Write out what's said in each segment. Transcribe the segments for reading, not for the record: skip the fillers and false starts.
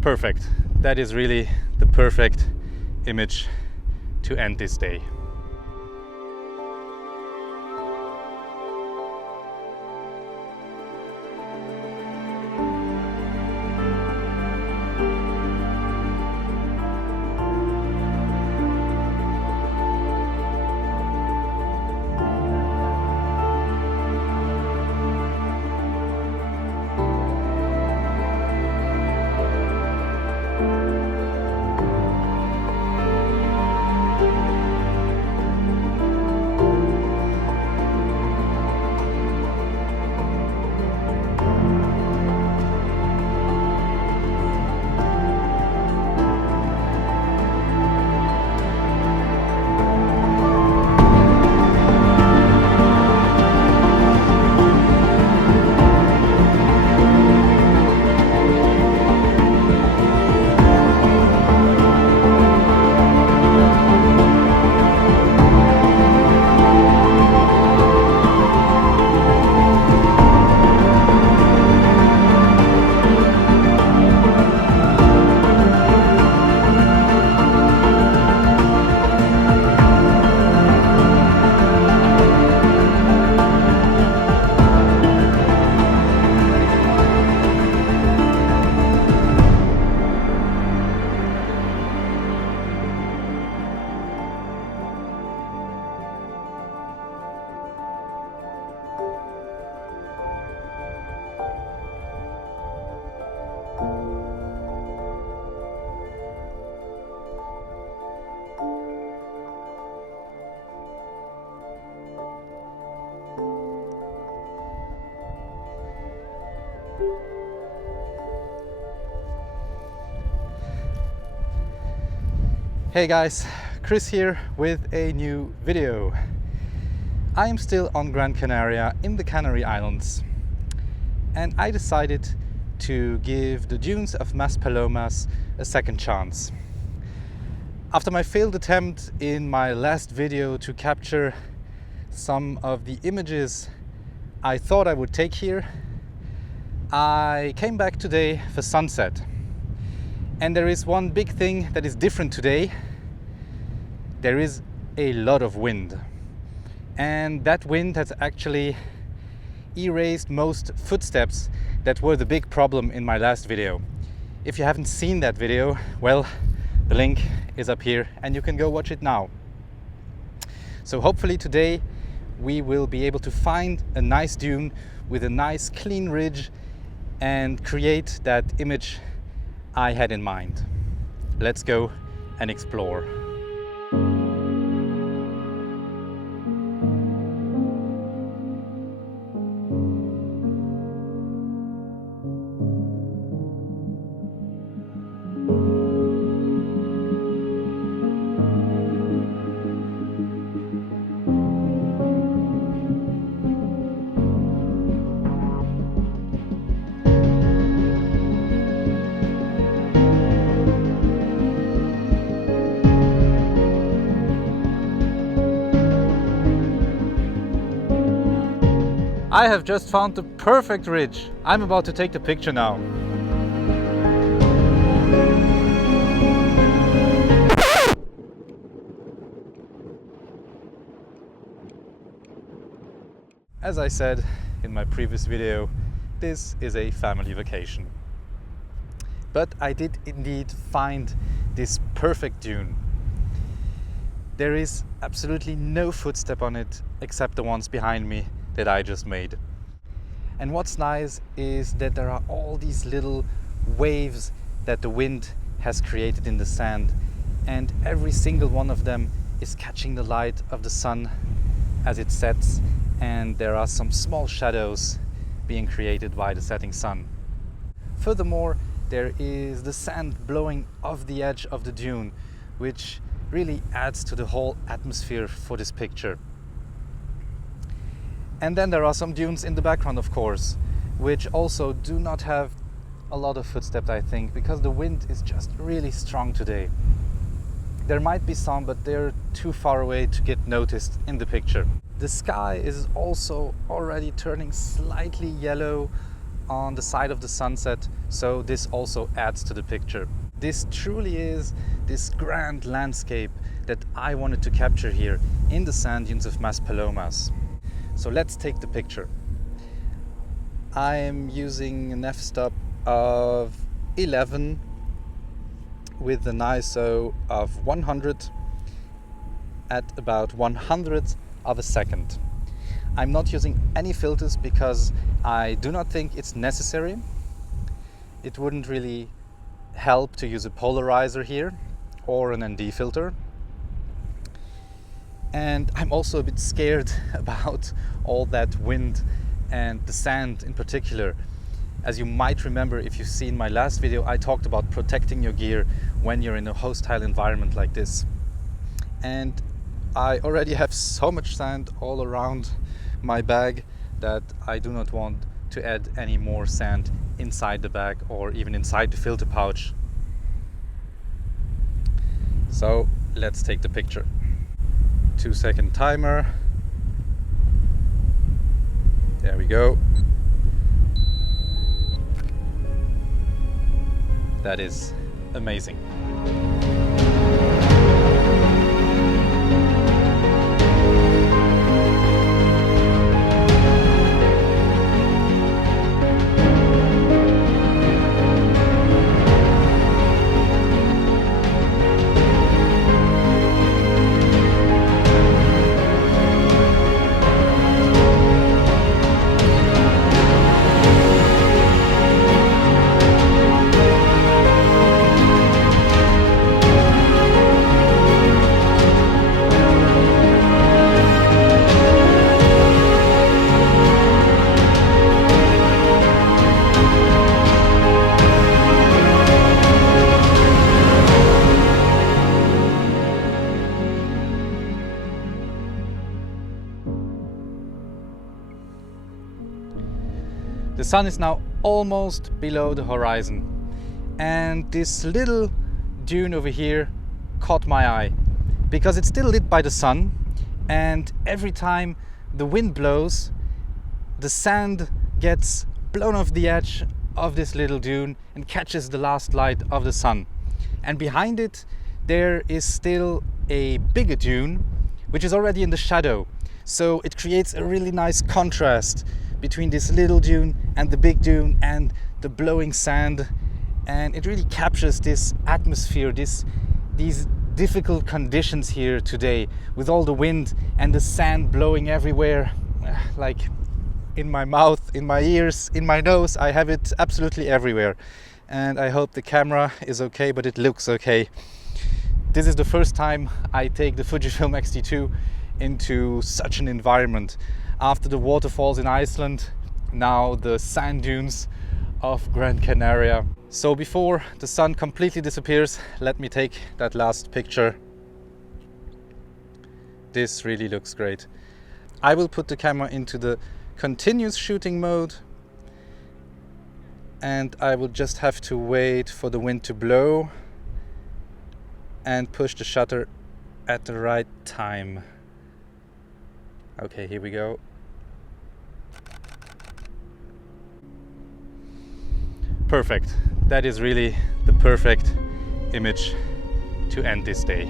Perfect. That is really the perfect image to end this day. Hey guys, Chris here with a new video. I am still on Gran Canaria in the Canary Islands, and I decided to give the Dunes of Maspalomas a second chance. After my failed attempt in my last video to capture some of the images I thought I would take here, I came back today for sunset. And there is one big thing that is different today. There is a lot of wind. And that wind has actually erased most footsteps that were the big problem in my last video. If you haven't seen that video, well, the link is up here and you can go watch it now. So hopefully today we will be able to find a nice dune with a nice clean ridge and create that image I had in mind. Let's go and explore. I have just found the perfect ridge. I'm about to take the picture now. As I said in my previous video, this is a family vacation. But I did indeed find this perfect dune. There is absolutely no footstep on it except the ones behind me that I just made. And what's nice is that there are all these little waves that the wind has created in the sand, and every single one of them is catching the light of the sun as it sets, and there are some small shadows being created by the setting sun. Furthermore, there is the sand blowing off the edge of the dune, which really adds to the whole atmosphere for this picture. And then there are some dunes in the background, of course, which also do not have a lot of footsteps, I think, because the wind is just really strong today. There might be some, but they're too far away to get noticed in the picture. The sky is also already turning slightly yellow on the side of the sunset, so this also adds to the picture. This truly is this grand landscape that I wanted to capture here in the sand dunes of Maspalomas. So let's take the picture. I am using an f-stop of 11 with an ISO of 100 at about 100th of a second. I'm not using any filters because I do not think it's necessary. It wouldn't really help to use a polarizer here or an ND filter. And I'm also a bit scared about all that wind and the sand in particular. As you might remember, if you've seen my last video, I talked about protecting your gear when you're in a hostile environment like this. And I already have so much sand all around my bag that I do not want to add any more sand inside the bag or even inside the filter pouch. So let's take the picture. 2-second timer. There we go. That is amazing. The sun is now almost below the horizon, and this little dune over here caught my eye because it's still lit by the sun, and every time the wind blows, the sand gets blown off the edge of this little dune and catches the last light of the sun. And behind it there is still a bigger dune which is already in the shadow, so it creates a really nice contrast between this little dune and the big dune and the blowing sand, and it really captures this atmosphere, these difficult conditions here today with all the wind and the sand blowing everywhere, like in my mouth, in my ears, in my nose. I have it absolutely everywhere, and I hope the camera is okay, but it looks okay. This is the first time I take the Fujifilm X-T2 into such an environment. After the waterfalls in Iceland, now the sand dunes of Gran Canaria. So before the sun completely disappears, let me take that last picture. This really looks great. I will put the camera into the continuous shooting mode, and I will just have to wait for the wind to blow and push the shutter at the right time. Okay, here we go. Perfect. That is really the perfect image to end this day.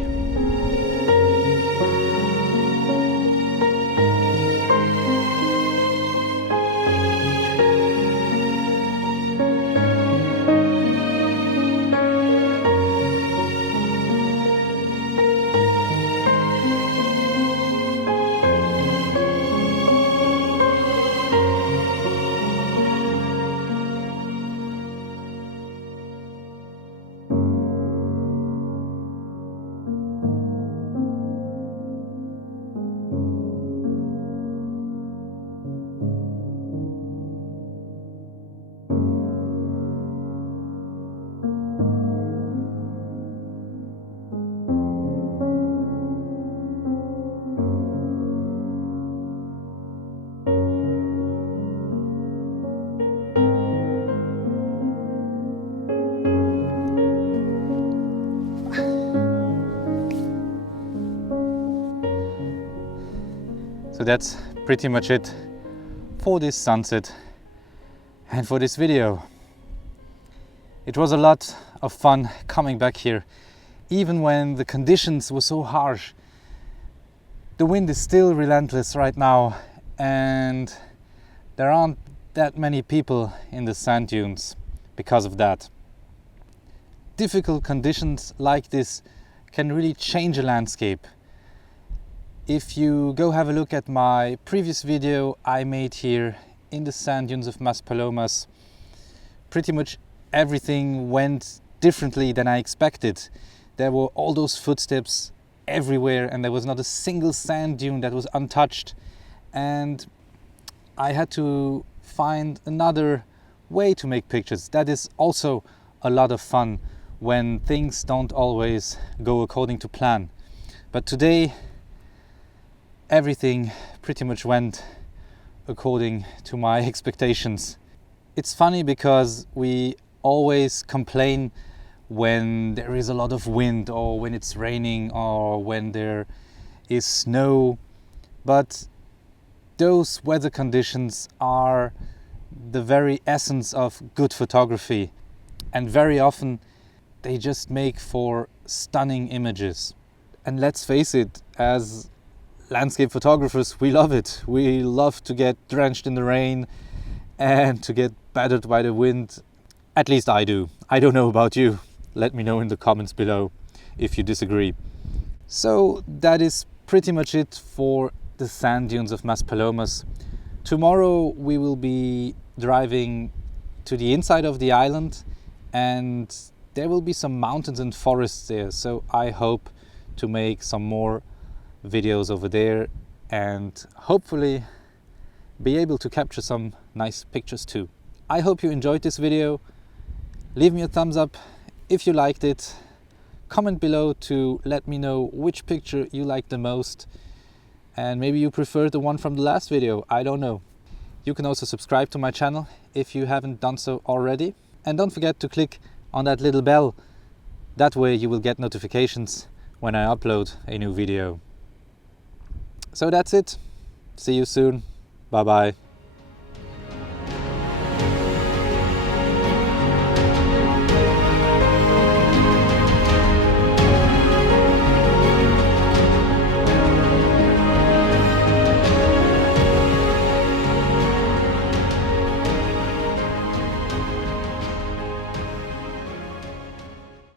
So that's pretty much it for this sunset. and for this video. It was a lot of fun coming back here, even when the conditions were so harsh. The wind is still relentless right now, and there aren't that many people in the sand dunes because of that. Difficult conditions like this can really change a landscape. If you go have a look at my previous video I made here in the sand dunes of Maspalomas, pretty much everything went differently than I expected. There were all those footsteps everywhere, and there was not a single sand dune that was untouched, and I had to find another way to make pictures. That is also a lot of fun when things don't always go according to plan. But today everything pretty much went according to my expectations. It's funny because we always complain when there is a lot of wind, or when it's raining, or when there is snow, but those weather conditions are the very essence of good photography, and very often they just make for stunning images. And let's face it, as landscape photographers, we love it. We love to get drenched in the rain and to get battered by the wind. At least I do. I don't know about you. Let me know in the comments below if you disagree. So that is pretty much it for the sand dunes of Maspalomas. Tomorrow we will be driving to the inside of the island, and there will be some mountains and forests there. So I hope to make some more videos over there and hopefully be able to capture some nice pictures too. I hope you enjoyed this video. Leave me a thumbs up if you liked it. Comment below to let me know which picture you liked the most, and maybe you prefer the one from the last video. I don't know. You can also subscribe to my channel if you haven't done so already, and don't forget to click on that little bell. That way you will get notifications when I upload a new video. So that's it. See you soon. Bye bye.